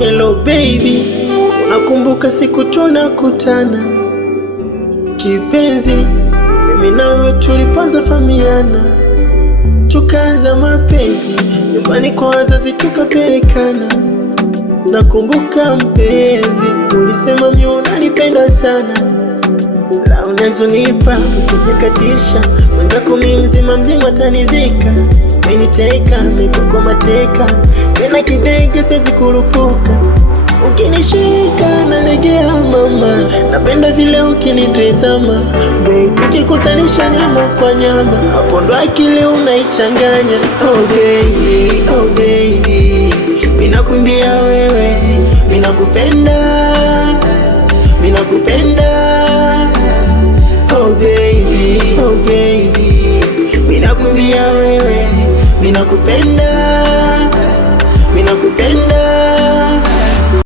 Hello baby, unakumbuka siku tunakutana? Kipenzi, mimi nawe tulipanza famiana, tukaanza mapenzi, nyumbani kwa wazazi tukapelekana. Nakumbuka mpenzi, ulisema mimi unanipenda sana, la unazonipa usijikatisha, mwenzako mimi mzima tanizika. Umeniteka, nimekuwa mateka, tena kidege siwezi kurupuka. Ukinishika nalegea mama, napenda vile ukinitazama. Baby, ukikutanisha nyama kwa nyama, hapo ndo akili unaichanganya. Oh baby, oh baby, mimi nakuimbia wewe, mimi nakupenda, mimi nakupenda. Oh baby, oh baby, mimi nakuimbia wewe, mimi nakupenda, mimi nakupenda.